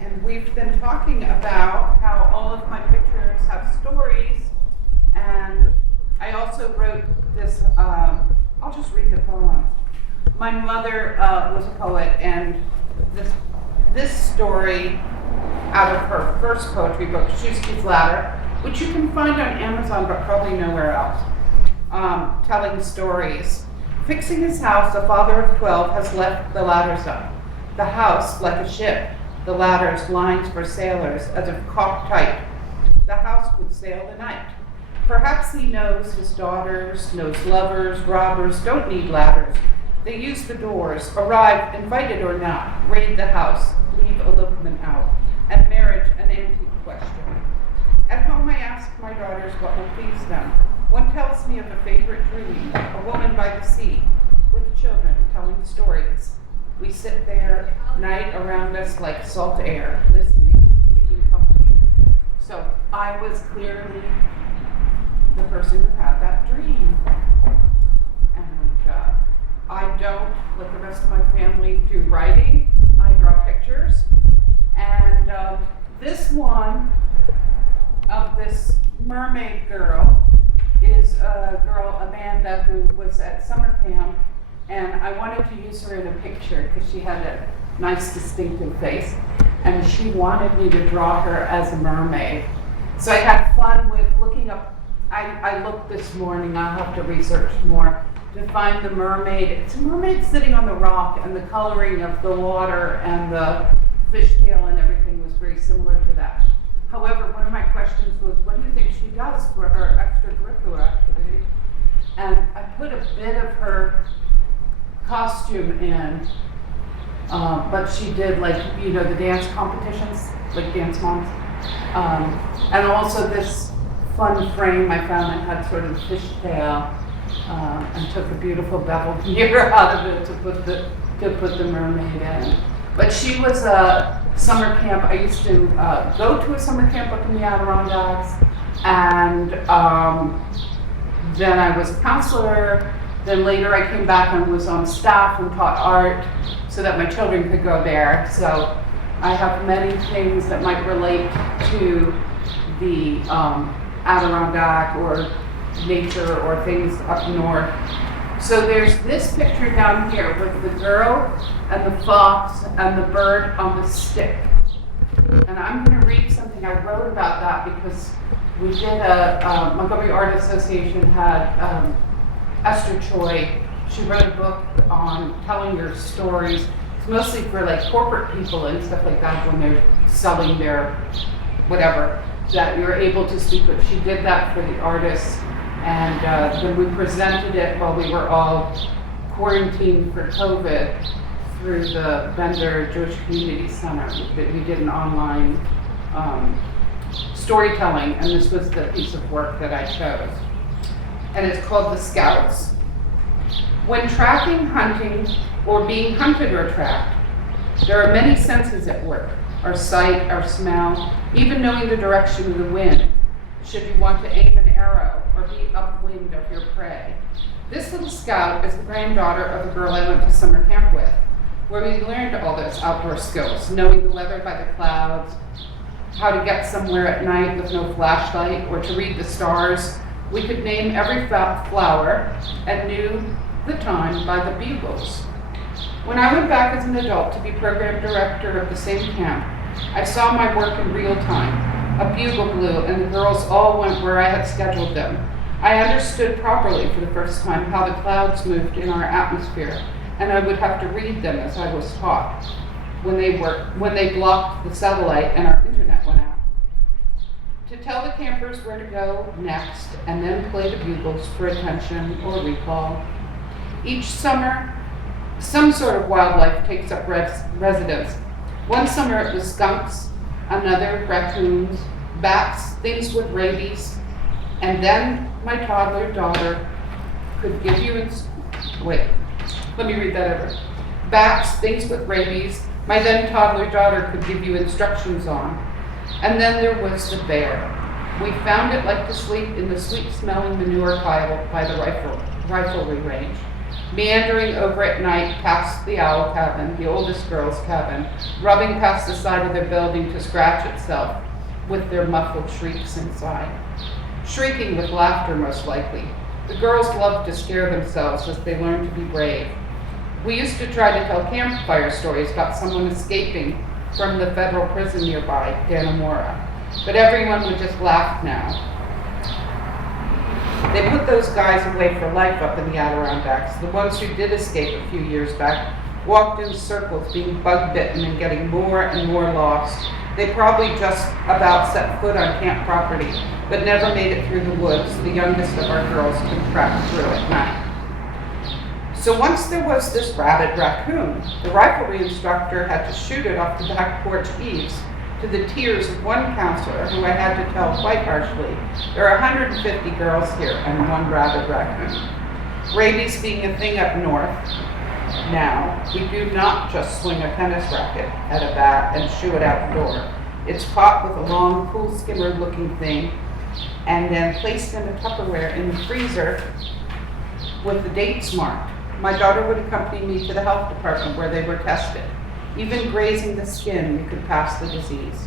And we've been talking about how all of my pictures have stories, and I also wrote this, I'll just read the poem. My mother was a poet, and this story out of her first poetry book, Shusky's Ladder, which you can find on Amazon but probably nowhere else, telling stories. Fixing his house, a father of 12 has left the ladders up. The house, like a ship, the ladders lines for sailors, as if caulked tight. The house would sail the night. Perhaps he knows his daughters, knows lovers, robbers don't need ladders. They use the doors, arrive, invited or not, raid the house, leave elopement out, and marriage an antique question. At home I ask my daughters what will please them. One tells me of a favorite dream, a woman by the sea, with children telling stories. We sit there, night around us like salt air, listening, keeping company. So I was clearly the person who had that dream. And I don't, like the rest of my family, do writing. I draw pictures. And this one of this mermaid girl is a girl, Amanda, who was at summer camp, and I wanted to use her in a picture because she had a nice distinctive face, and she wanted me to draw her as a mermaid. So I had fun with looking up, I looked this morning, I'll have to research more, to find the mermaid. It's a mermaid sitting on the rock, and the coloring of the water and the fishtail and everything was very similar to that. However, one of my questions was, what do you think she does for her extracurricular activity? And I put a bit of her costume in, but she did, like, you know, the dance competitions, like Dance Moms. And also this fun frame I found that had sort of the fishtail, and took a beautiful beveled mirror out of it to put the mermaid in. But she was a summer camp. I used to go to a summer camp up in the Adirondacks, and then I was a counselor. Then later I came back and was on staff and taught art so that my children could go there. So I have many things that might relate to the Adirondack or nature or things up north. So there's this picture down here with the girl and the fox and the bird on the stick. And I'm going to read something I wrote about that because we did Montgomery Art Association had Esther Choi. She wrote a book on telling your stories. It's mostly for like corporate people and stuff like that when they're selling their whatever, that you're able to speak, but she did that for the artists. And then we presented it while we were all quarantined for COVID through the Bender Jewish Community Center. We did an online storytelling, and this was the piece of work that I chose. And it's called The Scouts. When tracking, hunting, or being hunted or tracked, there are many senses at work. Our sight, our smell, even knowing the direction of the wind, should you want to aim an arrow or be upwind of your prey. This little scout is the granddaughter of the girl I went to summer camp with, where we learned all those outdoor skills, knowing the weather by the clouds, how to get somewhere at night with no flashlight, or to read the stars. We could name every flower and knew the time by the bugles. When I went back as an adult to be program director of the same camp, I saw my work in real time. A bugle blew and the girls all went where I had scheduled them. I understood properly for the first time how the clouds moved in our atmosphere, and I would have to read them as I was taught when they blocked the satellite and our internet went out. To tell the campers where to go next and then play the bugles for attention or recall. Each summer, some sort of wildlife takes up residence. One summer it was skunks, another raccoons, bats, things with rabies, and then my toddler daughter could give you, let me read that over. Bats, things with rabies, my then toddler daughter could give you instructions on. And then there was the bear. We found it like to sleep in the sweet-smelling manure pile by the riflery range. meandering over at night past the owl cabin, the oldest girl's cabin, rubbing past the side of their building to scratch itself with their muffled shrieks inside. Shrieking with laughter, most likely. The girls loved to scare themselves as they learned to be brave. We used to try to tell campfire stories about someone escaping from the federal prison nearby, Dannemora, but everyone would just laugh now. They put those guys away for life up in the Adirondacks. The ones who did escape a few years back walked in circles, being bug bitten and getting more and more lost. They probably just about set foot on camp property, but never made it through the woods. The youngest of our girls could crack through at night. So once there was this rabid raccoon. The riflery instructor had to shoot it off the back porch eaves, to the tears of one counselor who I had to tell quite harshly, there are 150 girls here and one rabid raccoon. Rabies being a thing up north now, we do not just swing a tennis racket at a bat and shoo it out the door. It's caught with a long, pool skimmer looking thing and then placed in a Tupperware in the freezer with the dates marked. My daughter would accompany me to the health department where they were tested. Even grazing the skin, you could pass the disease.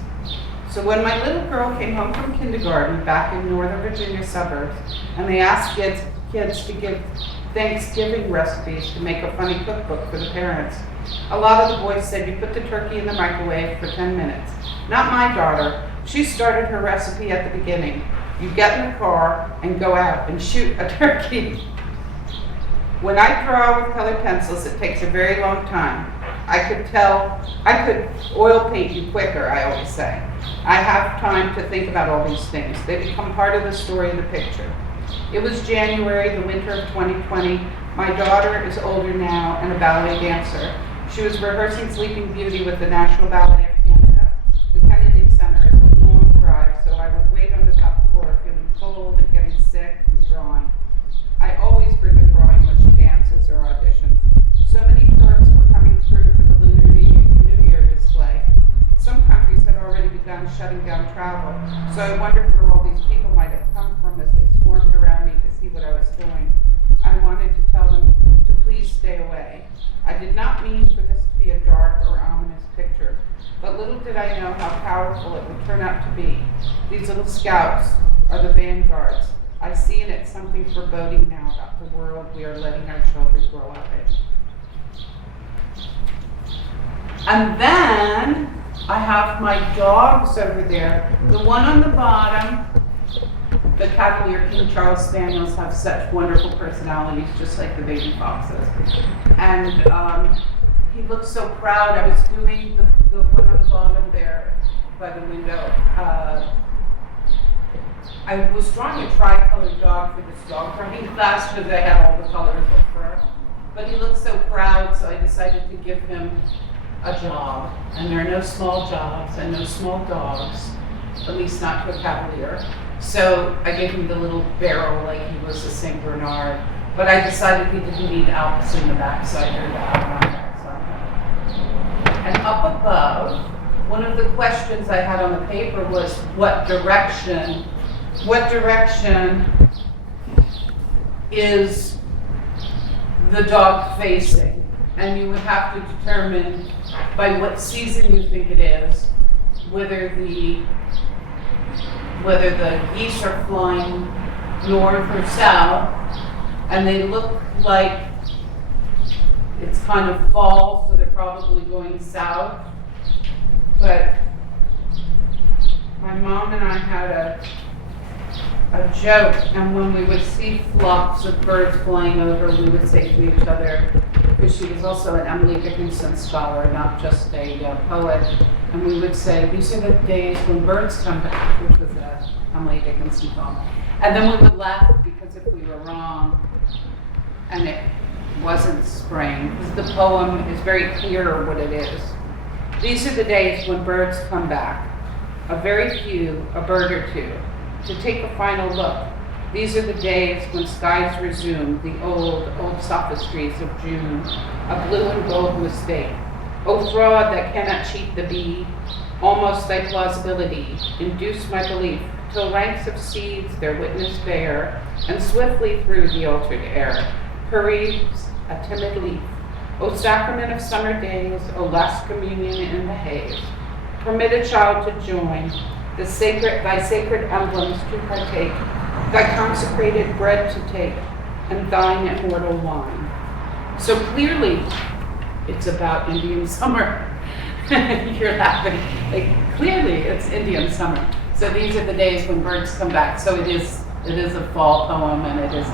So when my little girl came home from kindergarten back in Northern Virginia suburbs, and they asked kids to give Thanksgiving recipes to make a funny cookbook for the parents, a lot of the boys said you put the turkey in the microwave for 10 minutes. Not my daughter. She started her recipe at the beginning. You get in the car and go out and shoot a turkey. When I draw with colored pencils, it takes a very long time. I could oil paint you quicker, I always say. I have time to think about all these things. They become part of the story of the picture. It was January, the winter of 2020. My daughter is older now and a ballet dancer. She was rehearsing Sleeping Beauty with the National Ballet of Canada. The Kennedy Center is a long drive, so I would wait on the top floor feeling cold and getting sick and drawing. I always bring a drawing when she dances or auditions. So many tourists were coming through for the Lunar New Year display. Some countries had already begun shutting down travel, so I wondered where all these people might have come from as they swarmed around me to see what I was doing. I wanted to tell them to please stay away. I did not mean for this to be a dark or ominous picture, but little did I know how powerful it would turn out to be. These little scouts are the vanguards. I see in it something foreboding now about the world we are letting our children grow up in. And then I have my dogs over there. The one on the bottom, the Cavalier King Charles Spaniels have such wonderful personalities, just like the baby foxes. And he looks so proud. I was doing the one on the bottom there by the window. I was drawing a tri-colored dog for this dog drawing class because I had all the colors of fur. But he looked so proud, so I decided to give him a job. And there are no small jobs and no small dogs, at least not to a Cavalier. So I gave him the little barrel like he was a St. Bernard. But I decided he didn't need Alps in the backside or the Adirondacks on that. And up above, one of the questions I had on the paper was what direction is the dog facing? And you would have to determine by what season you think it is, whether the geese are flying north or south, and they look like it's kind of fall, so they're probably going south. But my mom and I had a joke, and when we would see flocks of birds flying over, we would say to each other, because she was also an Emily Dickinson scholar, not just a poet, and we would say, these are the days when birds come back, which was an Emily Dickinson poem. And then we would laugh because if we were wrong, and it wasn't spring, because the poem is very clear what it is. These are the days when birds come back, a very few, a bird or two, to take a final look. These are the days when skies resume the old sophistries of June, a blue and gold mistake. O fraud that cannot cheat the bee, almost thy plausibility, induce my belief, till ranks of seeds their witness bear, and swiftly through the altered air hurries a timid leaf. O sacrament of summer days, O last communion in the haze, permit a child to join thy sacred emblems to partake, thy consecrated bread to take, and thine immortal wine. So clearly, it's about Indian summer. You're laughing. Like, clearly, it's Indian summer. So these are the days when birds come back. So it is a fall poem, and it is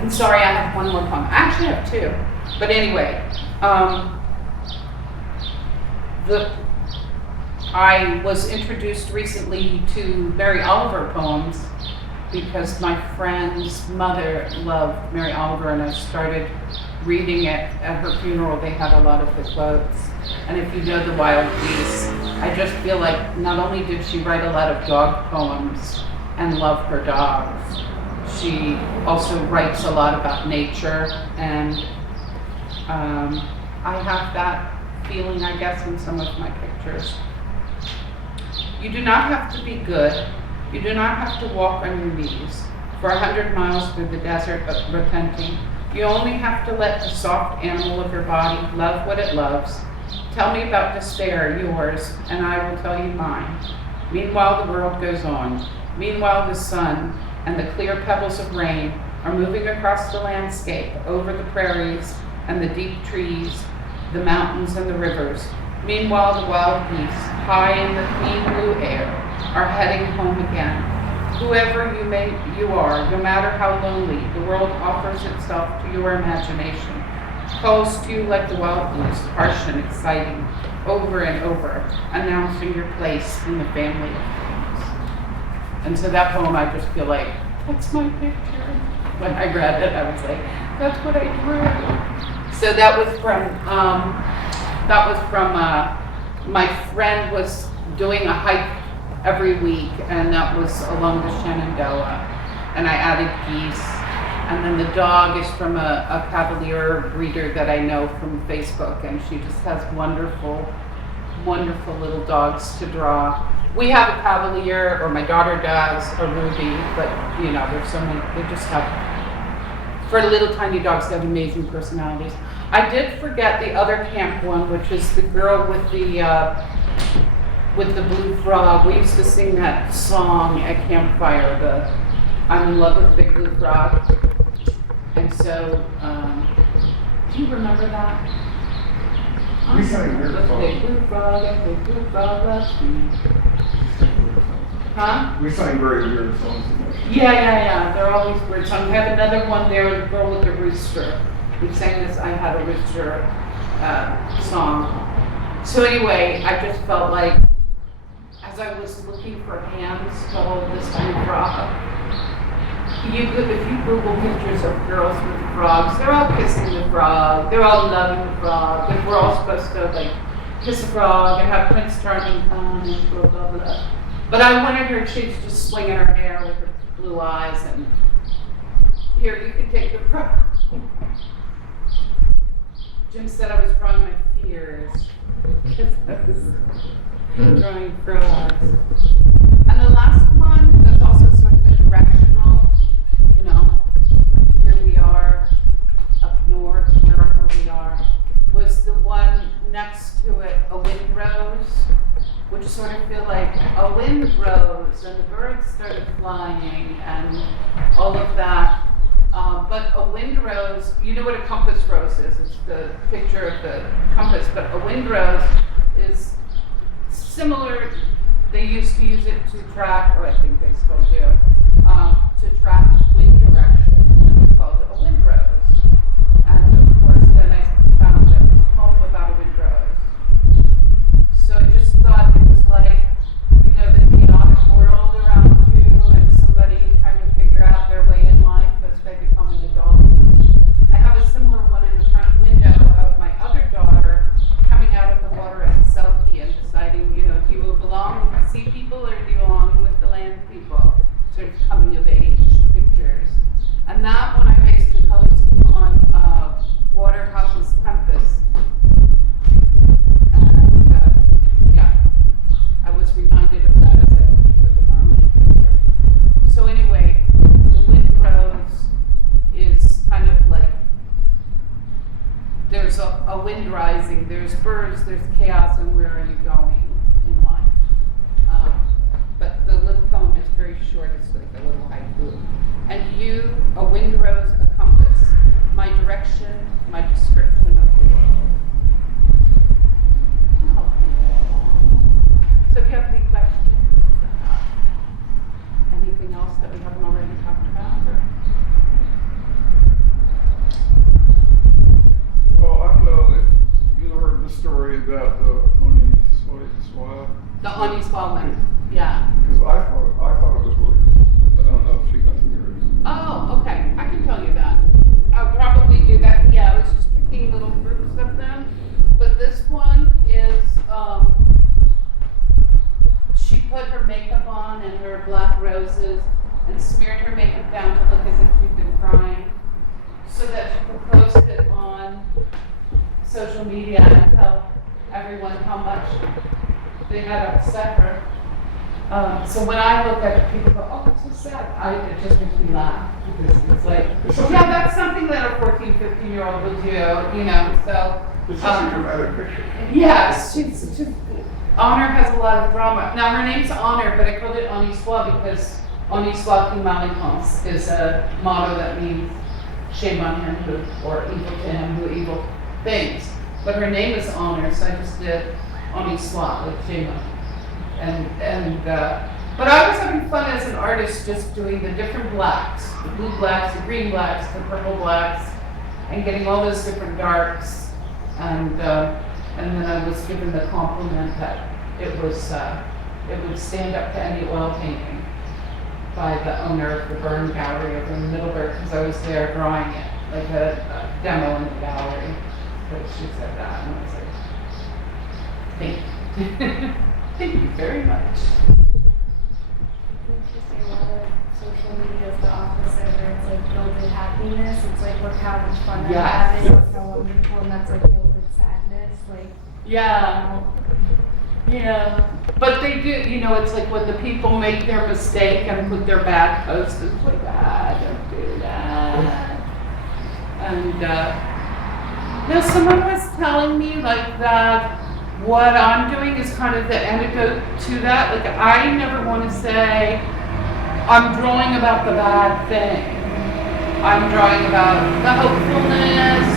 I'm sorry, I have one more poem. I actually have two. But anyway, I was introduced recently to Mary Oliver poems because my friend's mother loved Mary Oliver, and I started reading it at her funeral. They had a lot of the quotes. And if you know The Wild Geese, I just feel like not only did she write a lot of dog poems and love her dogs, she also writes a lot about nature, and I have that feeling, I guess, in some of my pictures. You do not have to be good. You do not have to walk on your knees for 100 miles through the desert repenting. You only have to let the soft animal of your body love what it loves. Tell me about despair, yours, and I will tell you mine. Meanwhile, the world goes on. Meanwhile, the sun and the clear pebbles of rain are moving across the landscape, over the prairies and the deep trees, the mountains and the rivers. Meanwhile, the wild geese, high in the clean blue air, are heading home again. Whoever you are, no matter how lonely, the world offers itself to your imagination, calls to you like the wild goose, harsh and exciting, over and over, announcing your place in the family of things. And so that poem, I just feel like, that's my picture. When I read it, I was like, that's what I drew. So that was from my friend was doing a hike every week, and that was along the Shenandoah, and I added geese. And then the dog is from a Cavalier breeder that I know from Facebook, and she just has wonderful, wonderful little dogs to draw. We have a Cavalier, or my daughter does, a Ruby, but you know, there's so many, they just have, for little tiny dogs, they have amazing personalities. I did forget the other camp one, which is the girl with the blue frog. We used to sing that song at campfire, the I'm in love with the big blue frog. And so, do you remember that? We sang weird songs. Big blue frog and big blue frog loves me. Huh? We sang very weird songs. Yeah. They're always weird songs. I have another one there, the girl with the rooster. We sang this I Had a Rooster song. So anyway, I just felt like, as I was looking for hands to hold this blue frog, if you Google pictures of girls with frogs, they're all kissing the frog, they're all loving the frog, and we're all supposed to like kiss a frog and have Prince Charming come and blah blah blah. But I wanted her, she's just swinging her hair with her blue eyes, and here, you can take the frog. Jim said I was drawing my fears because I was drawing frogs. And the last one, that's also sort of a directional, you know, here we are, up north, wherever we are, was the one next to it, a wind rose, which sort of feel like a wind rose, and the birds started flying, and all of that. But a wind rose, you know what a compass rose is, it's the picture of the compass, but a wind rose is similar. They used to use it to track, or I think they still do, to track wind direction, and it's called a wind rose. And of course, then I found a poem about a wind rose. So I just thought it was like, you know, the chaotic world around you, and somebody trying to figure out their way in life as they become an adult. I have a similar one in the front window of my other daughter coming out of the water as a selfie and deciding, you know, do you belong with the sea people or do you belong with the land people? Sort of coming of age pictures. there's a wind rising, there's birds, there's chaos, and where are you going in life? But the little poem is very short, it's like a little haiku. And you, a wind rose, a compass, my direction, my description of the world. Oh. So if you have any questions, anything else that we haven't already talked about? Or? Well, I don't know if you heard the story about the Swab. The Oniswa one, yeah. Because I thought it was really cool. But I don't know if she got to hear it. Oh, okay. I can tell you that. I'll probably do that. Yeah, I was just picking little groups of them. But this one is, she put her makeup on and her black roses and smeared her makeup down to look as if she'd been crying so that she could post it on social media and tell everyone how much they had upset her. So when I look at it, people go, oh, it's so sad. It just makes me laugh. Because it's like, yeah, that's something that a 14, 15-year-old would do, you know, so. It's just a dramatic picture. Yes, she's Honor has a lot of drama. Now, her name's Honor, but I called it Oniswa because Oniswa qui malipens is a motto that means shame on him or evil to him who evil things. But her name is Honor, so I just did Oniswa, like shame on him. But I was having fun as an artist just doing the different blacks, the blue blacks, the green blacks, the purple blacks, and getting all those different darks. And then I was given the compliment that it would stand up to any oil painting by the owner of the Burn Gallery over in Middleburg because I was there drawing it, like a demo in the gallery. But she said that, and I was like, thank you. Thank you very much. Interesting. A lot of social media is the opposite, where it's like gilded happiness. It's like, look how much fun I'm Yes. having, look how wonderful, and that's like gilded sadness. Like, Yeah. Yeah. But they do, you know, it's like when the people make their mistake and put their bad posts, it's like, don't do that. And now someone was telling me like that what I'm doing is kind of the antidote to that. Like I never want to say I'm drawing about the bad thing. I'm drawing about the hopefulness,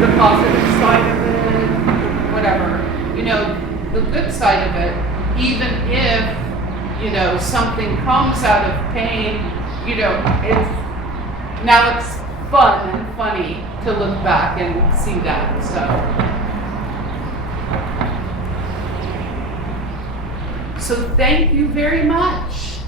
the positive side of it, whatever. You know, the good side of it, even if, you know, something comes out of pain, you know, it's fun and funny to look back and see that, so thank you very much.